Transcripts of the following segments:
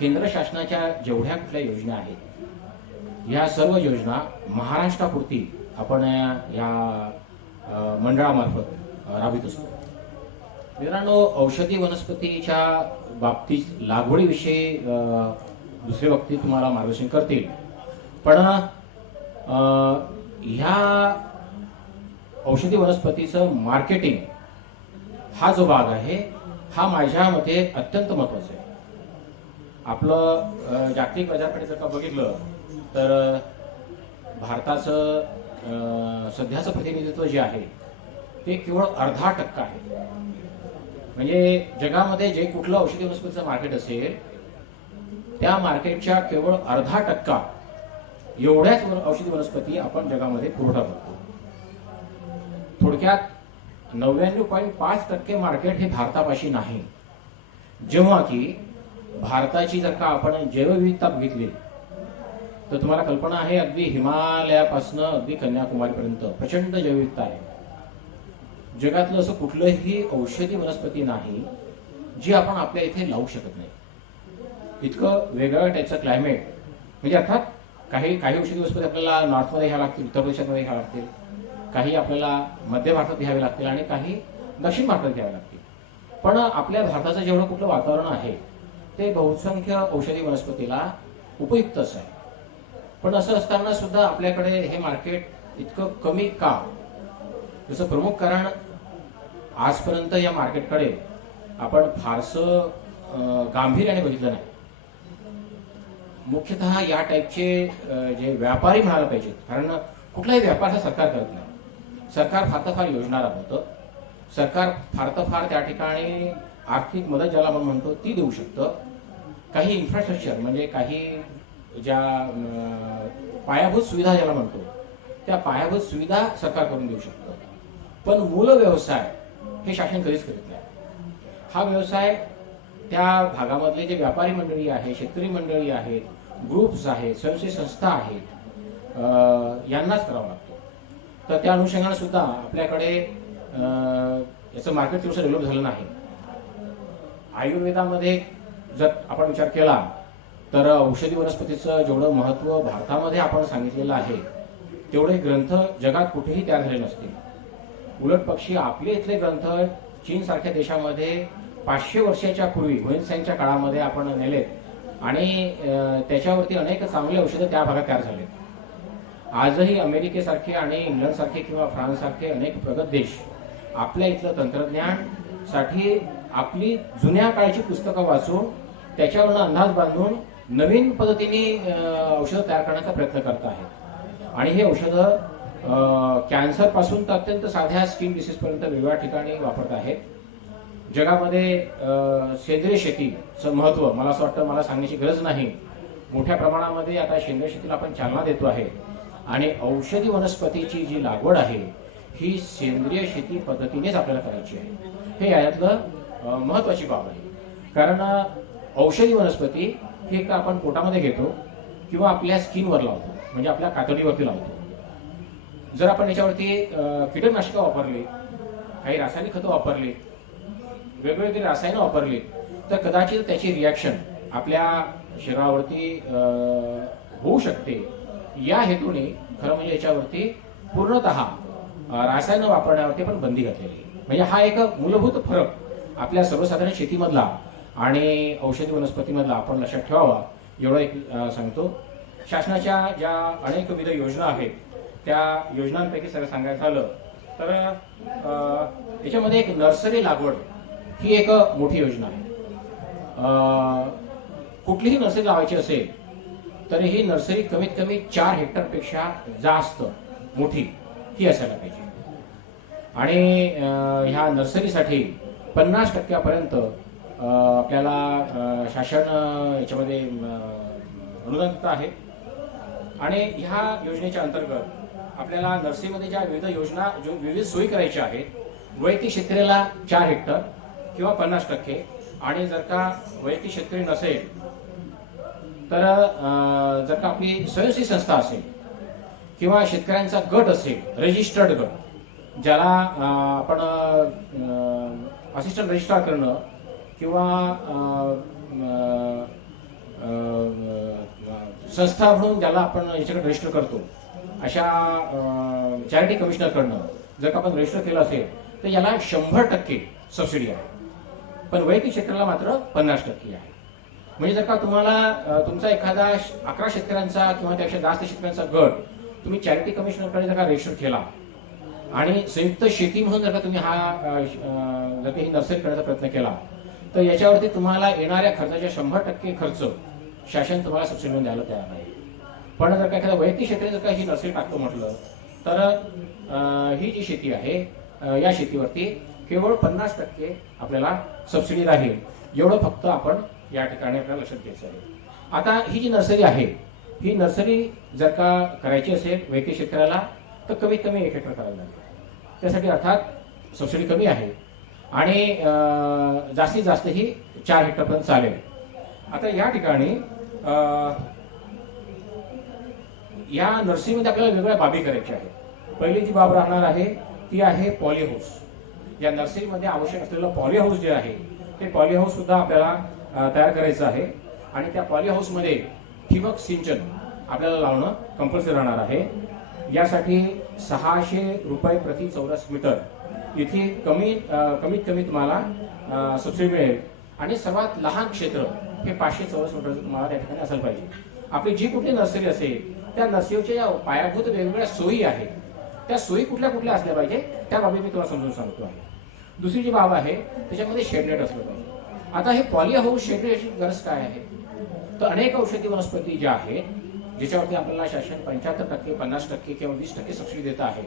केंद्र शासनाच्या जेवढ्या कुठल्या योजना आहेत या सर्व योजना महाराष्ट्रापुरती आपण या मंडळामार्फत राबवित असतो. मित्रांनो, औषधी वनस्पतीच्या बाबतीत लागवडीविषयी दुसरे वक्ते तुम्हाला मार्गदर्शन करतील, पण ह्या औषधी वनस्पतीचं मार्केटिंग हा जो भाग आहे हा माझ्या मते अत्यंत महत्त्वाचा आहे. आपलं जागतिक बाजारपेठेत जर का बघितलं तर भारताचं सध्याचं प्रतिनिधित्व जे आहे ते केवळ 0.5% आहे. म्हणजे जगामध्ये जे कुठलं औषधी वनस्पतीचं मार्केट असेल त्या मार्केटच्या केवळ 0.5% एवढ्याच औषधी वनस्पती आपण जगामध्ये पुरवठा करतो. थोडक्यात 99.5% मार्केट हे भारतापाशी नाही. जेव्हा की भारताची जर का आपण जैवविविधता बघितली तर तुम्हाला कल्पना आहे, अगदी हिमालयापासून अगदी कन्याकुमारीपर्यंत प्रचंड जैवविविधता आहे. जगातलं असं कुठलंही औषधी वनस्पती नाही जी आपण आपल्या इथे लावू शकत नाही. इतकं वेगळं टाईपचं क्लायमेट, म्हणजे अर्थात काही औषधी वनस्पती आपल्याला नॉर्थमध्ये घ्याव्या लागतील, उत्तर प्रदेशामध्ये घ्याव्या लागतील, काही आपल्याला मध्य भारतात घ्यावे लागतील आणि काही दक्षिण भारतात घ्यावे लागतील. पण आपल्या भारताचं जेवढं कुठलं वातावरण आहे ते बहुसंख्य औषधी वनस्पतीला उपयुक्तच आहे. पण असं असताना सुद्धा आपल्याकडे हे मार्केट इतकं कमी का? याचं प्रमुख कारण आजपर्यंत या मार्केटकडे आपण फारसं गांभीर्याने बघितलं नाही. मुख्यतः या टाईपचे जे व्यापारी म्हणायला पाहिजेत, कारण कुठलाही व्यापार हा सरकार करत नाही. सरकार फार फार योजना राबवतं, सरकार फार त्या ठिकाणी आर्थिक मदत ज्याला आपण म्हणतो ती देऊ शकतं. काही इन्फ्रास्ट्रक्चर म्हणजे काही ज्या पायाभूत सुविधा ज्याला म्हणतो त्या पायाभूत सुविधा सरकार करून देऊ शकतं. पण मूल व्यवसाय हे शासन कधीच करीत नाही. हा व्यवसाय त्या भागामधले जे व्यापारी मंडळी आहे, शेतकरी मंडळी आहेत, ग्रुप्स आहेत, स्वयंसेवी संस्था आहेत, यांनाच करावा लागतो. तर त्या अनुषंगाने सुद्धा आपल्याकडे याचं मार्केट थोडंसं डेव्हलप झालं नाही. आयुर्वेदामध्ये जर आपण विचार केला तर औषधी वनस्पतीचं जेवढं महत्त्व भारतामध्ये आपण सांगितलेलं आहे तेवढे ग्रंथ जगात कुठेही तयार झाले नसतील. उलट पक्षी आपले इथले ग्रंथ चीन सारख्या देशामध्ये 500 वर्षाच्या पूर्वी हुएनत्सांगच्या काळामध्ये आपण नेलेत आणि त्याच्यावरती अनेक चांगले औषधं त्या भागात तयार झाले. आजही अमेरिकेसारखे आणि इंग्लंडसारखे किंवा फ्रान्ससारखे अनेक प्रगत देश आपल्या इथलं तंत्रज्ञान साठी आपली जुन्या काळची पुस्तकं वाचून त्याच्यावरून अंदाज बांधून नवीन पद्धतीने औषधं तयार करण्याचा प्रयत्न करत आहेत. आणि हे औषधं कॅन्सर पासून तर अत्यंत साध्या स्किन डिसीज पर्यंत वेगवेगळ्या ठिकाणी वापरत आहेत. जगामध्ये सेंद्रिय शेतीचं महत्त्व मला असं वाटतं मला सांगण्याची गरज नाही. मोठ्या प्रमाणामध्ये आता सेंद्रिय शेतीला आपण चालना देतो आहे आणि औषधी वनस्पतीची जी लागवड आहे ही सेंद्रिय शेती पद्धतीनेच आपल्याला करायची आहे. हे यातलं महत्त्वाची बाब आहे. कारण औषधी वनस्पती ही एक आपण पोटामध्ये घेतो किंवा आपल्या स्किनवर लावतो, म्हणजे आपल्या कातडीवरती लावतो. जर आपण याच्यावरती कीटकनाशकं वापरली, काही रासायनिक खतं वापरली, वेगवेगळी रसायनं वापरली तर कदाचित त्याची रिॲक्शन आपल्या शरीरावरती होऊ शकते. या हेतूने खरं म्हणजे याच्यावरती पूर्णतः रासायनं वापरण्यावरती पण बंदी घातलेली. म्हणजे हा एक मूलभूत फरक आपल्या सर्वसाधारण शेतीमधला आणि औषधी वनस्पतीमधला आपण लक्षात ठेवावा एवढं एक सांगतो. शासनाच्या ज्या अनेक विविध योजना आहेत त्या योजनांपैकी सगळं सांगायचं झालं तर याच्यामध्ये एक नर्सरी लागवड ही एक मोठी योजना आहे. कुठलीही नर्सरी लावायची असेल तर ही नर्सरी कमीत कमी 4 हेक्टरपेक्षा जास्त मोठी ही असायला पाहिजे. आणि ह्या नर्सरीसाठी 50% आपल्याला शासन याच्यामध्ये अनुदान देत आहे. आणि ह्या योजनेच्या अंतर्गत आपल्याला नर्सरीमध्ये ज्या विविध योजना विविध सोयी करायच्या आहेत, वैयक्तिक शेतकऱ्याला 4 हेक्टर किंवा 50%, आणि जर का वैयक्तिक शेतकरी नसेल तर जर का आपली स्वयंसेवी संस्था असेल किंवा शेतकऱ्यांचा गट असेल, रजिस्टर्ड गट ज्याला आपण असिस्टंट रजिस्ट्रार करणं किंवा संस्था म्हणून ज्याला आपण याच्याकडे रजिस्टर करतो अशा चॅरिटी कमिशनरकडनं जर का आपण रजिस्टर केलं असेल तर याला 100% सबसिडी आहे, पण वैयक्तिक क्षेत्राला मात्र 50% आहे. म्हणजे जर का तुम्हाला तुमचा एखादा 11 शेतकऱ्यांचा किंवा त्यापेक्षा जास्त शेतकऱ्यांचा गट तुम्ही चॅरिटी कमिशनरकडे जर का रजिस्टर केला आणि संयुक्त शेती म्हणून जर का तुम्ही जर का ही नर्सरी करण्याचा प्रयत्न केला तर याच्यावरती तुम्हाला येणाऱ्या खर्चाच्या 100% खर्च शासन तुम्हाला सबसिडी म्हणून द्यायला तयार नाही. पण जर का एखाद्या वैयक्तिक क्षेत्राने जर का ही नर्सरी टाकतो म्हटलं तर ही जी शेती आहे या शेतीवरती केवळ 50% आपल्याला सबसिडी राहील. एवढं फक्त आपण या ठिकाणी आपल्याला लक्षात घ्यायचं आहे. आता ही जी नर्सरी आहे ही नर्सरी जर का करायची असेल वैयक्तिक क्षेत्राला तर कमीत कमी 1 हेक्टर करायला लागेल. त्यासाठी अर्थात सबसिडी कमी आहे आणि जास्तीत जास्त ही 4 हेक्टरपर्यंत चालेल. आता या ठिकाणी या नर्सरीमध्ये आपल्याला वेगवेगळ्या बाबी करायच्या आहेत. पहिली जी बाब राहणार आहे ती आहे पॉली हाऊस. या नर्सरीमध्ये आवश्यक असलेलं पॉली हाऊस जे आहे ते पॉली हाऊस सुद्धा आपल्याला तयार करायचं आहे आणि त्या पॉली हाऊसमध्ये ठिबक सिंचन आपल्याला लावणं कंपल्सरी राहणार आहे. यासाठी 600 रुपये प्रति चौरस मीटर इथे कमीत कमी तुम्हाला सबसिडी मिळेल आणि सर्वात लहान क्षेत्र हे 500 चौरस मीटर तुम्हाला त्या ठिकाणी असायला पाहिजे. आपली जी कुठली नर्सरी असेल त्या नर्सरीच्या ज्या पायाभूत वेगवेगळ्या सोयी आहेत त्या सोयी कुठल्या कुठल्या असल्या पाहिजे त्या बाबी मी तुम्हाला समजून सांगतो आहे. दुसरी जी बाब आहे त्याच्यामध्ये शेडनेट असलं पाहिजे. आता हे पॉली हाऊस शेडनेटची गरज काय आहे तर अनेक औषधी वनस्पती ज्या आहेत ज्याच्यावरती आपल्याला शासन 75%, 50% किंवा 20% सबसिडी देत आहे.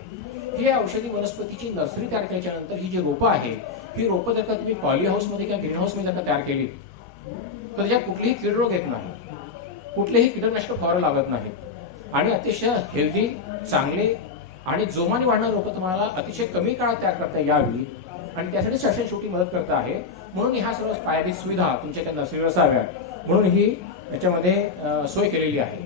ही औषधी वनस्पतीची नर्सरी तयार केल्याच्या नंतर ही जी रोपं आहे ही रोपं जर का तुम्ही पॉली हाऊसमध्ये किंवा ग्रीन हाऊसमध्ये जर का तयार केली तर त्याच्यात कुठलीही कीड येत नाही, कुठलेही कीटकनाशक फवारं लागत नाही आणि अतिशय हेल्दी, चांगले आणि जोमाने वाढणारे रोपं तुम्हाला अतिशय कमी काळात तयार करता यावी आणि त्यासाठी शासन शेवटी मदत करत आहे. म्हणून ह्या सर्व पायाभूत सुविधा तुमच्या त्या नर्सरीवर असाव्यात म्हणून ही याच्यामध्ये सोय केलेली आहे.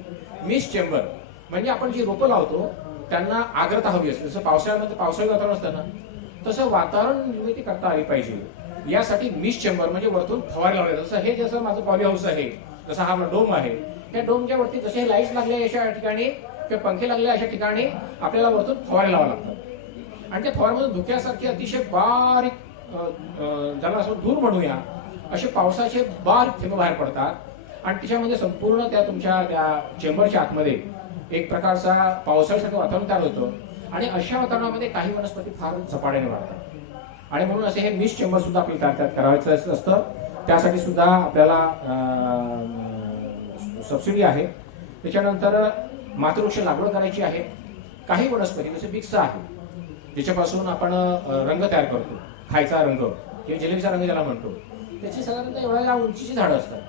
मिस्ट चेंबर म्हणजे आपण जी रोपं लावतो त्यांना आर्द्रता हवी असते. जसं पावसाळ्यामध्ये पावसाळी वातावरण असतं ना तसं वातावरण निर्मिती करता आली पाहिजे. यासाठी मिस्ट चेंबर म्हणजे वरतून फवारे लावले. जसं माझं पॉली हाऊस आहे, जसा हा डोम आहे, त्या डोमच्या वरती जसे लाईट्स लागले अशा ठिकाणी किंवा पंखे लागले अशा ठिकाणी आपल्याला वरतून फवारे लावावे लागतात आणि त्या फवाऱ्यामधून धुक्यासारखे अतिशय बारीक ज्याला असं दूर म्हणूया असे पावसाचे बारीक थेंब बाहेर पडतात आणि त्याच्यामध्ये संपूर्ण त्या तुमच्या त्या चेंबरच्या आतमध्ये एक प्रकारचा पावसाळ्यासारखं वातावरण तयार होतं आणि अशा वातावरणामध्ये काही वनस्पती फार झपाट्याने वाढतात आणि म्हणून असे हे मिस्ट चेंबर सुद्धा आपल्याला तयार करायचं असतं. त्यासाठी सुद्धा आपल्याला सबसिडी आहे. त्याच्यानंतर मातृवृक्ष लागवड करायची आहे. काही वनस्पती जसे बिक्सा आहे ज्याच्यापासून आपण रंग तयार करतो, खायचा रंग किंवा जिलेबीचा रंग ज्याला म्हणतो, त्याची साधारणतः एवढ्या उंचीची झाडं असतात.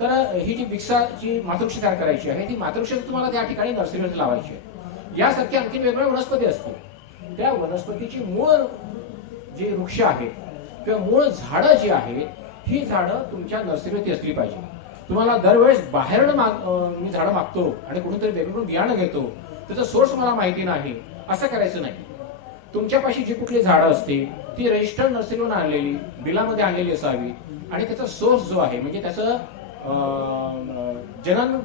तर ही जी बिक्साची मातृवृक्ष तयार करायची आहे ती मातृवृक्ष तुम्हाला त्या ठिकाणी नर्सरीमध्ये लावायची आहे. यासारखी आणखी वेगवेगळ्या वनस्पती असतील त्या वनस्पतीची मूळ जी वृक्ष आहेत किंवा मूळ झाडं जी आहेत ही झाडं तुमच्या नर्सरीवरती असली पाहिजे. तुम्हाला दरवेळेस बाहेरनं मी झाडं मागतो आणि कुठूनतरी वेगवेगळं बियाणं घेतो, त्याचा सोर्स मला माहिती नाही, असं करायचं नाही. तुमच्यापाशी जी कुठली झाडं असतील ती रजिस्टर्ड नर्सरीवरून आणलेली, बिलामध्ये आणलेली असावी आणि त्याचा सोर्स जो आहे म्हणजे त्याचं जनन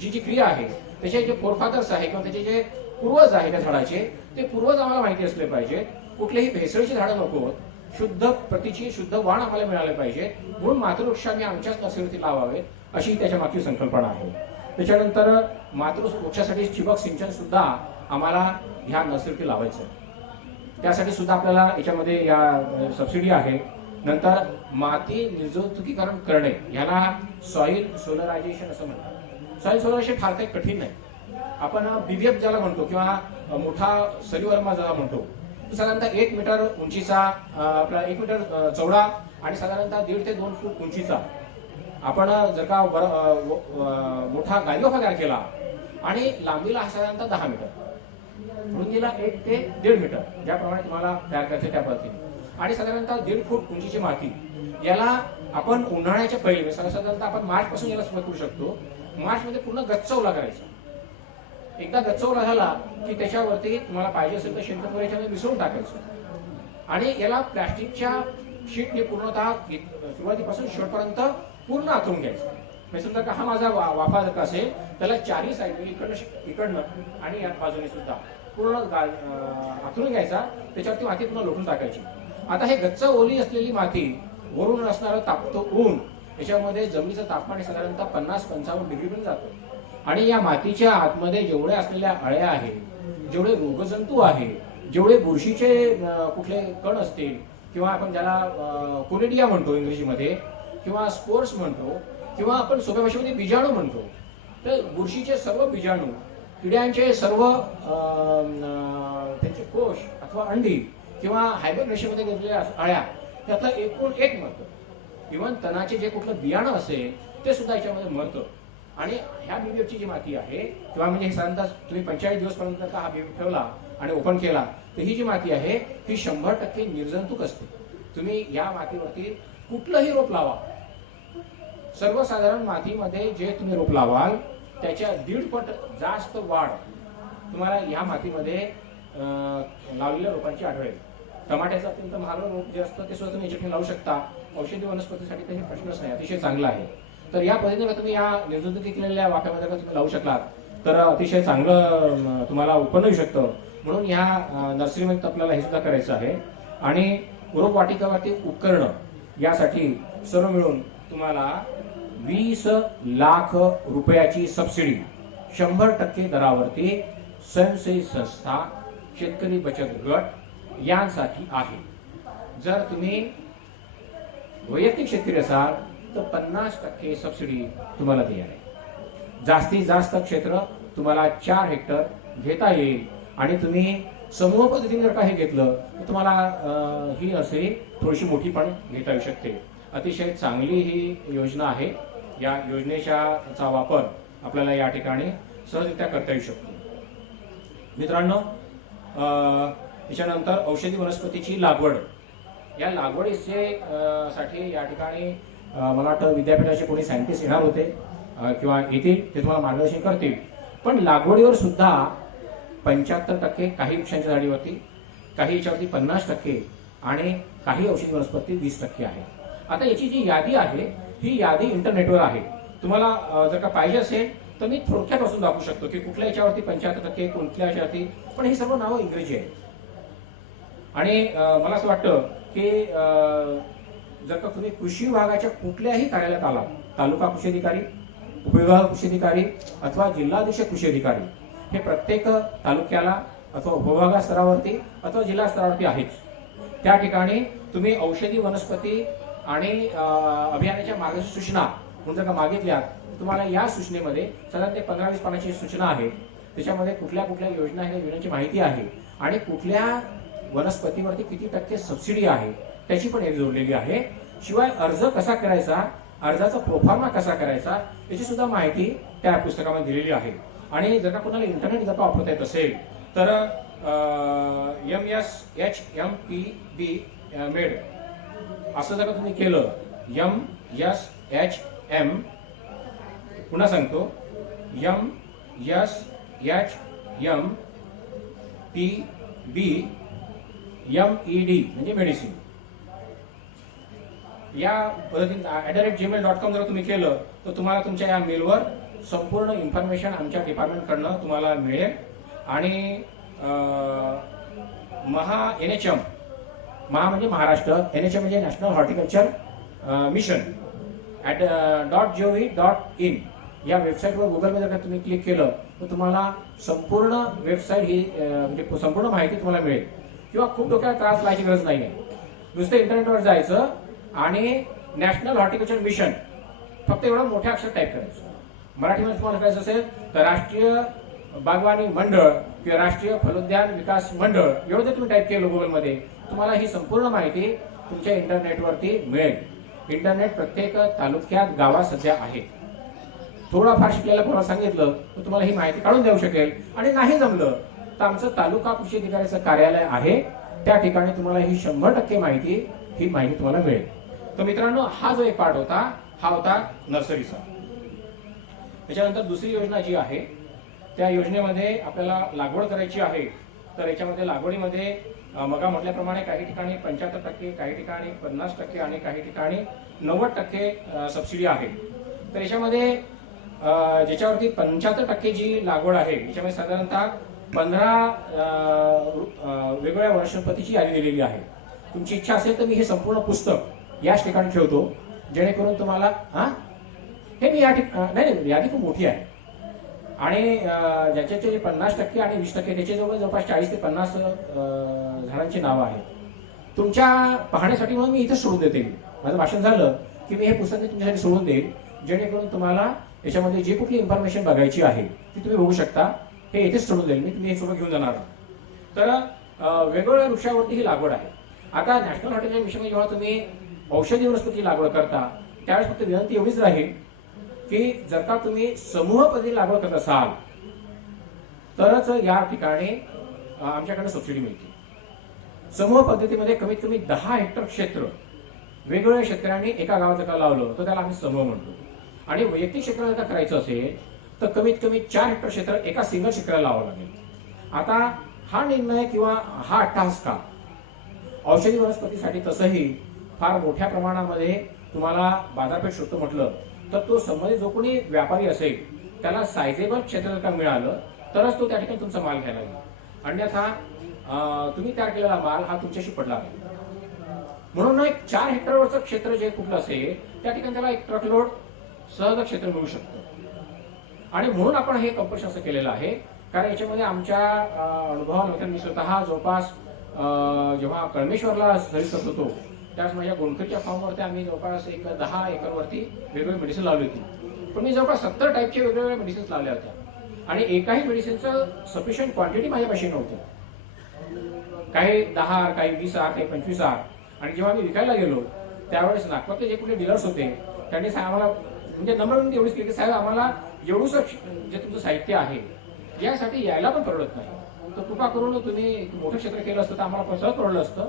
जी क्रिया आहे त्याचे जे फोरफादर्स आहे किंवा त्याचे जे पूर्वज आहे त्या झाडाचे ते पूर्वज आम्हाला माहिती असले पाहिजे. कुठलेही भेसळीची झाडं नको, शुद्ध प्रतीची शुद्ध वाण आम्हाला मिळाले पाहिजे म्हणून मातृवृक्ष आम्ही आमच्याच नर्सरीवरती लावावेत अशी त्याच्या मागची संकल्पना आहे. त्याच्यानंतर मातृवृक्षासाठी ठिबक सिंचन सुद्धा आम्हाला ह्या नर्सरीवरती लावायचं. त्यासाठी सुद्धा आपल्याला याच्यामध्ये या सबसिडी आहे. नंतर माती निर्जंतुकीकरण करणे याला सॉइल सोलरायझेशन असं म्हणतात. सॉइल सोलरायझेशन फार काही कठीण नाही. आपण बीबीएफ ज्याला म्हणतो किंवा मोठा सरीवर्मा ज्याला म्हणतो साधारणतः 1 मीटर उंचीचा आपला 1 मीटर चौडा आणि साधारणतः 1.5 ते 2 फूट उंचीचा आपण जर का मोठा गायरोफा तयार केला आणि लांबीला साधारणतः 10 मीटर, रुंदीला 1 ते 1.5 मीटर ज्याप्रमाणे तुम्हाला तयार करायचे त्या पद्धतीने आणि साधारणतः 1.5 फूट उंचीची माती याला आपण उन्हाळ्याच्या पहिले साधारणतः आपण मार्च पासून याला सुरुवात करू शकतो. मार्च मध्ये पूर्ण गच्च ओला करायचा. एकदा गच्च ओला झाला की त्याच्यावरती तुम्हाला पाहिजे असेल तर शेणखत याच्यामध्ये मिसळून टाकायचं आणि याला प्लॅस्टिकच्या शीटने पूर्णतः सुरुवातीपासून शेवटपर्यंत पूर्ण आतरून घ्यायचं. म्हणजे समजा का हा माझा वाफा जर असेल त्याला चारही साईड इकडनं आणि या बाजूने सुद्धा पूर्ण आतून घ्यायचा, त्याच्यावरती माती पुन्हा लोटून टाकायची. आता हे गच्च ओली असलेली माती, वरून असणारं तापतं ऊन, याच्यामध्ये जमिनीचं तापमान साधारणतः 50-55 डिग्री पण जातं. आणि या मातीच्या आतमध्ये जेवढे असलेल्या अळ्या आहेत, जेवढे रोगजंतू आहे, जेवढे बुरशीचे कुठले कण असतील, किंवा आपण ज्याला कोलेडिया म्हणतो इंग्रजीमध्ये, किंवा स्पोर्स म्हणतो, किंवा आपण सोप्या भाषेमध्ये बीजाणू म्हणतो, तर बुरशीचे सर्व बीजाणू, किड्यांचे सर्व त्यांचे कोश अथवा अंडी, किंवा हायबरनेशनमध्ये घेतलेल्या अळ्या, त्यातलं एकूण एक मरतं. इव्हन तणाचे जे कुठलं बियाणं असेल ते सुद्धा याच्यामध्ये मरतं. आणि ह्या बिबीएफची जी माती आहे, किंवा म्हणजे साधारणतः तुम्ही 45 दिवसपर्यंत हा बिबीएफ ठेवला आणि ओपन केला, तर ही जी माती आहे ही 100% निर्जंतुक असते. तुम्ही या मातीवरती कुठलंही रोप लावा, सर्वसाधारण मातीमध्ये जे तुम्ही रोप लावाल त्याच्या 1.5 पट जास्त वाढ तुम्हाला या मातीमध्ये लावलेल्या रोपांची आढळेल. टमाट्याचं अत्यंत महाग रोप जे असतं ते सुद्धा तुम्ही याच्यात लावू शकता. औषधी वनस्पतीसाठी काही प्रश्नच नाही, अतिशय चांगला आहे. तर या पद्धतीने तुम्ही या निर्जंतुकीत केलेल्या वाफ्यामध्ये तुम्ही लावू शकलात तर अतिशय चांगलं तुम्हाला उत्पन्न येऊ शकतं. म्हणून ह्या नर्सरीमध्ये आपल्याला हे सुद्धा करायचं आहे. आणि रोप वाटिकावरती उपकरणं यासाठी सर्व मिळून तुम्हाला 20 लाख रुपयाची सबसिडी 100% दरावरती स्वयंसेवी संस्था, शेतकरी बचत गट यांसाठी आहे. जर तुम्ही वैयक्तिक शेतकरी असाल तर 50% सबसिडी तुम्हाला देणार आहे. जास्तीत जास्त क्षेत्र तुम्हाला 4 हेक्टर घेता येईल. आणि तुम्ही समूह पद्धतीने जर काही घेतलं तर तुम्हाला ही असे थोडीशी मोठी पण घेता येऊ शकते. अतिशय चांगली ही योजना आहे. या योजनेचा वापर आपल्याला या ठिकाणी सहजरित्या करता येऊ शकतो. मित्रांनो, त्याच्यानंतर औषधी वनस्पतीची लागवड, या लागवडीचे साठी या ठिकाणी मला वाटतं विद्यापीठाचे कोणी सायंटिस्ट येणार होते किंवा येतील, ते तुम्हाला मार्गदर्शन करतील. पण लागवडीवर सुद्धा 75% काही वृक्षांच्या झाडीवरती, काही याच्यावरती 50% आणि काही औषधी वनस्पती 20% आहे. आता याची जी यादी आहे ही यादी इंटरनेटवर आहे. तुम्हाला जर का पाहिजे असेल तर मी थोडक्यात वाचून दाखवू शकतो की कुठल्या याच्यावरती 75%, कुठल्या याच्यावरती, पण ही सर्व नावं इंग्रजी आहेत. आणि मला असं वाटतं की जर का तुम्ही कृषी विभागाच्या कुठल्याही कार्यालयात आला, तालुका कृषी अधिकारी, उपविभाग कृषी अधिकारी अथवा जिल्हाधीश कृषी अधिकारी, हे प्रत्येक तालुक्याला अथवा उपविभाग स्तरावरती अथवा जिल्हा स्तरावरती आहेच. त्या ठिकाणी तुम्ही औषधी वनस्पती आणि अभियानाच्या मार्गदर्शक सूचना म्हणून जर का मागितल्या, तुम्हाला या सूचनेमध्ये साधारण ते 15-20 पानाची सूचना आहे. त्याच्यामध्ये कुठल्या कुठल्या योजना आहेत, योजनांची माहिती आहे आणि कुठल्या वनस्पतीवरती किती टक्के सबसिडी आहे त्याची पण एक जोडलेली आहे. शिवाय अर्ज कसा करायचा, अर्जाचा प्रोफार्मा कसा करायचा याची सुद्धा माहिती त्या पुस्तकामध्ये दिलेली आहे. आणि जर का कोणाला इंटरनेट जर का वापरता येत असेल तर MSHMPB मेड असं जर का तुम्ही केलं, MSHM, पुन्हा सांगतो, MSHMPB म्हणजे मेडिसिन, या पद्धतीने @gmail.com जर तुम्ही केलं तर तुम्हाला तुमच्या या मेलवर संपूर्ण इन्फॉर्मेशन आमच्या डिपार्टमेंटकडनं तुम्हाला मिळेल. आणि NHM, महा म्हणजे महाराष्ट्र, NHM म्हणजे नॅशनल हॉर्टिकल्चर मिशन .gov.in या वेबसाईटवर गुगलमध्ये जर तुम्ही क्लिक केलं तर तुम्हाला संपूर्ण वेबसाईट ही म्हणजे संपूर्ण माहिती तुम्हाला मिळेल. किंवा खूप डोक्याला त्रास लावायची गरज नाही आहे. नुसतं इंटरनेटवर जायचं आणि नॅशनल हॉर्टिकल्चर मिशन फक्त एवढं मोठ्या अक्षर टाईप करायचं. मराठीमध्ये तुम्हाला करायचं असेल तर राष्ट्रीय बागवानी मंडळ किंवा राष्ट्रीय फलोद्यान विकास मंडळ एवढं जर तुम्ही टाईप केलं गुगलमध्ये, तुम्हाला ही संपूर्ण माहिती तुमच्या इंटरनेटवरती मिळेल. इंटरनेट प्रत्येक तालुक्यात, गावात सध्या आहे. थोडाफार शिकलेल्या कोणाला सांगितलं तर तुम्हाला ही माहिती काढून देऊ शकेल. आणि नाही जमलं तर आमचं तालुका कृषी अधिकाऱ्याचं कार्यालय आहे, त्या ठिकाणी तुम्हाला ही 100% माहिती तुम्हाला मिळेल. तर मित्रांनो, हा जो एक पार्ट होता हा होता नर्सरीचा. त्याच्यानंतर दुसरी योजना जी आहे त्या योजनेमध्ये आपल्याला लागवड करायची आहे. तर याच्यामध्ये लागवडीमध्ये मगा म्हटल्याप्रमाणे काही ठिकाणी 75%, काही ठिकाणी 50% आणि काही ठिकाणी 90% सबसिडी आहे. तर याच्यामध्ये ज्याच्यावरती 75% जी लागवड आहे याच्यामध्ये साधारणतः 15 वेगवेगळ्या वनस्पतीची यादी दिलेली आहे. तुमची इच्छा असेल तर मी हे संपूर्ण पुस्तक याच ठिकाणी ठेवतो, जेणेकरून तुम्हाला हे मी या नाही यादी खूप मोठी आहे आणि ज्याचे जे 50% आणि 20% त्याचे जवळपास 40 ते 50 झाडांची नावं आहेत. तुमच्या पाहण्यासाठी म्हणून मी इथे सोडून देते. माझं भाषण झालं की मी हे पुस्तक तुमच्यासाठी सोडून देईल, जेणेकरून तुम्हाला याच्यामध्ये जी कुठली इन्फॉर्मेशन बघायची आहे ती तुम्ही बघू शकता. हे इथेच सोडून देईल मी, तुम्ही हे सोबत घेऊन जाणार. तर वेगवेगळ्या वृक्षावरती ही लागवड आहे. आता नॅशनल हॉर्टिकल्चर मिशन जेव्हा तुम्ही औषधी वनस्पती लागवड करता त्यावेळेस फक्त विनंती एवढीच राहील की जर का तुम्ही समूह पद्धती लागवड करत असाल तरच या ठिकाणी आमच्याकडे सबसिडी मिळते. समूह पद्धतीमध्ये कमीत कमी 10 हेक्टर क्षेत्र वेगवेगळ्या शेतकऱ्यांनी एका गावात जर लावलं तर त्याला आम्ही समूह म्हणतो. आणि वैयक्तिक क्षेत्र जर करायचं असेल तर कमीत कमी 4 हेक्टर क्षेत्र एका सिंगल शेतकऱ्याला लावावं लागेल. आता हा निर्णय किंवा हा अट्टहास का? औषधी वनस्पतीसाठी तसंही फार मोठ्या प्रमाणामध्ये तुम्हाला बाजारपेठ शोधतो म्हटलं तर तो संबंधित जो कोणी व्यापारी असेल त्याला सायझेबल क्षेत्र जर का मिळालं तरच तो त्या ठिकाणी तुमचा माल घ्यायला येईल. अन्यथा तुम्ही तयार केलेला माल हा तुमच्याशी पडला आहे. म्हणून एक 4 हेक्टरवरचं क्षेत्र जे कुठलं असेल त्या ठिकाणी त्याला एक ट्रकलोड सहज क्षेत्र मिळू शकतं. आणि म्हणून आपण हे कंपल्शन असं केलेलं आहे कारण याच्यामध्ये आमच्या अनुभवानुसार मी स्वतः जवळपास जेव्हा कळमेश्वरला सर्व्हिस करत होतो त्यावेळेस माझ्या गोंडखरच्या फार्मवरती आम्ही जवळपास एक 10 एकरवरती वेगवेगळी मेडिसिन लावली होती. पण मी जवळपास 70 टाईपचे वेगवेगळ्या मेडिसिन्स लावल्या होत्या आणि एकाही मेडिसिनचं सफिशियंट क्वांटिटी माझ्यापाशी नव्हती. काही 10, काही 20, काही 25. आणि जेव्हा मी विकायला गेलो त्यावेळेस नागपूरचे जे कुठले डीलर्स होते त्यांनी आम्हाला म्हणजे नंबर एवढीच केली की साहेब आम्हाला एवढंसं जे तुमचं साहित्य आहे यासाठी यायला पण परवडत नाही, तर कृपा करून तुम्ही मोठं क्षेत्र केलं असतं तर आम्हाला सहज परवडलं असतं.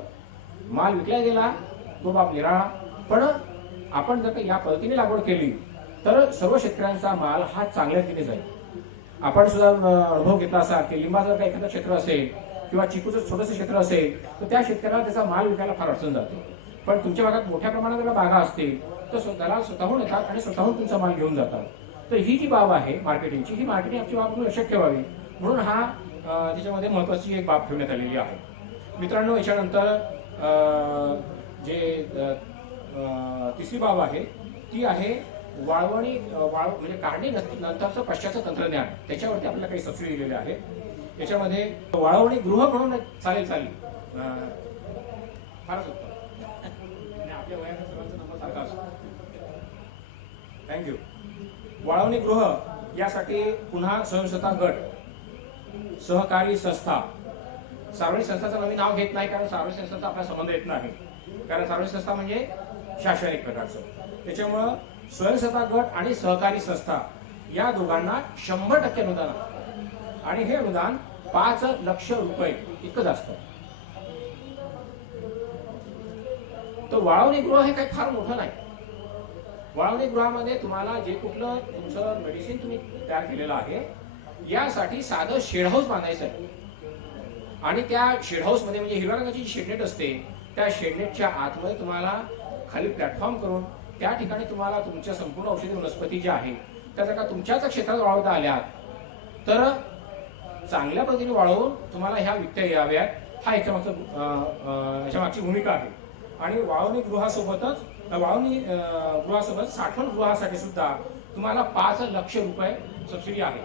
माल विकला गेला तो बाब निराळा. पण आपण जर का या पद्धतीने लागवड केली तर सर्व शेतकऱ्यांचा माल हा चांगल्या रीतीने जाईल. आपण सुद्धा अनुभव घेतला असा की लिंबाचं जर एखादं क्षेत्र असेल किंवा चिकूचं छोटंसं क्षेत्र असेल तर त्या शेतकऱ्याला त्याचा माल विकायला फार अडचण जाते. पण तुमच्या भागात मोठ्या प्रमाणात जर बागा असतील तर स्वतःला स्वतःहून येतात आणि स्वतःहून तुमचा माल घेऊन जातात. तर ही जी बाब आहे मार्केटिंगची, ही मार्केटिंग आमची बाब लक्षात ठेवावी म्हणून हा त्याच्यामध्ये महत्वाची एक बाब ठेवण्यात आलेली आहे. मित्रांनो, याच्यानंतर जे तिसरी बाब आहे ती आहे वाळवणी म्हणजे काढणी नंतरचं पश्चातचं तंत्रज्ञान. त्याच्यावरती आपल्याला काही सबसिडी दिलेले आहे. याच्यामध्ये वाळवणी गृह म्हणून चालेल फारच उत्तम. आपल्या वयाच्या सर्वांचा नंबर सारखा असतो. थँक्यू. वाळवणी गृह यासाठी पुन्हा स्वयंसत्ता गट, सहकारी संस्था, सार्वजनिक संस्थाचं नवीन नाव घेत नाही कारण सार्वजनिक संस्थांचा आपला संबंध येत नाही. कारण सार्वजनिक संस्था म्हणजे शैक्षणिक प्रकारचं. त्याच्यामुळं स्वयंसत्ता गट आणि सहकारी संस्था या दोघांना 100% अनुदान आहे आणि हे अनुदान 5 लाख रुपये इतकं जास्त. तर वाळवणी गृह हे काही फार मोठं नाही. वाळवणी गृहामध्ये तुम्हाला जे कुठलं तुमचं मेडिसिन तुम्ही तयार केलेलं आहे यासाठी साधं शेड हाऊस बांधायचं आहे आणि त्या शेड हाऊस मध्ये म्हणजे हिरव्या रंगाची जी शेडनेट असते त्या शेडनेटच्या आतमध्ये तुम्हाला खाली प्लॅटफॉर्म करून त्या ठिकाणी तुम्हाला तुमच्या संपूर्ण औषधी वनस्पती ज्या आहेत त्या जर का तुमच्याच क्षेत्रात वाळवता आल्या तर चांगल्या पद्धतीने वाळवून तुम्हाला ह्या विकता याव्यात. हा याच्या मागची भूमिका आहे. आणि वाळवणी गृहासोबत साठवण गृहासाठी सुद्धा तुम्हाला 5 लाख रुपये सबसिडी आहे.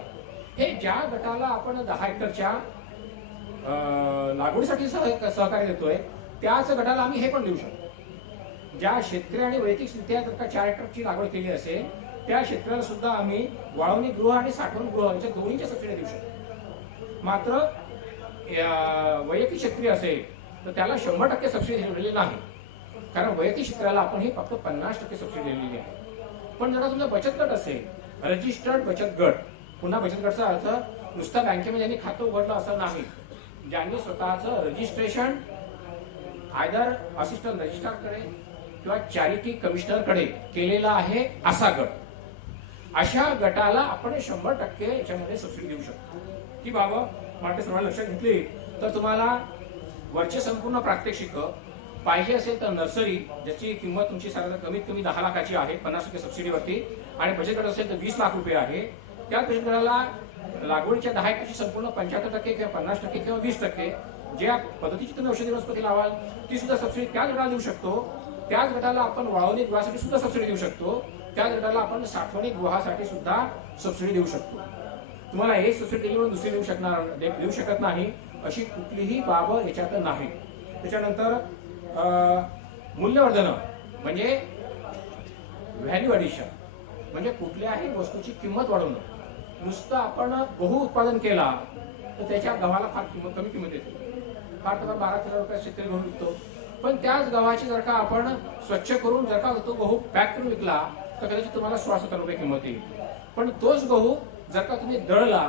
हे ज्या गटाला आपण 10 हेक्टरच्या लागवडीसाठी सहकार्य देतोय त्याच गटाला आम्ही हे पण देऊ शकतो. ज्या शेतकरी आणि वैयक्तिकरित्या जर का 4 हेक्टरची लागवड केली असेल त्या शेतकऱ्याला सुद्धा आम्ही वाळवणी गृह आणि साठवण गृह याच्या दोन्हीच्या सबसिडी देऊ शकतो. मात्र वैयक्तिक शेतकरी असेल तर त्याला 100% सबसिडी दिलेली नाही कारण वैयक्तिक शेतकऱ्याला आपण ही फक्त 50% सबसिडी दिलेली आहे. पण जर तुमचा बचत गट असेल, रजिस्टर्ड बचत गट, पुन्हा बचत गटचा अर्थ नुसता बँकेमध्ये ज्यांनी खातं उघडलं असं नाही, ज्यांनी स्वतःचं रजिस्ट्रेशन आयदर असिस्टंट रजिस्ट्रारकडे किंवा चॅरिटी कमिशनरकडे केलेला आहे असा गट, अशा गटाला आपण 100% याच्यामध्ये सबसिडी देऊ शकतो. ही बाबा वाटते सर्वांना लक्षात घेतली तर तुम्हाला वरचे संपूर्ण प्रात्यक्षिक पाहिजे असेल तर नर्सरी, ज्याची किंमत तुमची साधारण कमीत कमी 10 लाखाची आहे 50% सबसिडीवरती, आणि बचत गट असेल तर 20 लाख रुपये आहे. त्या बचत गटाला लागवडीच्या 10 एकरची संपूर्ण 75% किंवा 50% किंवा 20% ज्या पद्धतीची तुम्ही औषधी वनस्पती लावाल ती सुद्धा सबसिडी त्याच गटाला देऊ शकतो. त्याच गटाला आपण वाळवणी गृहासाठी सुद्धा सबसिडी देऊ शकतो. त्याच गटाला आपण साठवणी गृहासाठी सुद्धा सबसिडी देऊ शकतो. तुम्हाला एक सबसिडी दिली म्हणून दुसरी देऊ शकत नाही अशी कुठलीही बाब याच्यात नाही. त्याच्यानंतर मूल्यवर्धन म्हणजे व्हॅल्यू ॲडिशन, म्हणजे कुठल्याही वस्तूची किंमत वाढवणं. नुसतं आपण गहू उत्पादन केला तर त्याच्या गव्हाला फार कमी किंमत येते, फार तर 12-13 रुपये शेतकरी गहू विकतो. पण त्याच गव्हाची जर का आपण स्वच्छ करून जर का तो गहू पॅक करून विकला तर कदाचित तुम्हाला 16-17 रुपये किंमत येईल. पण तोच गहू जर का तुम्ही दळला,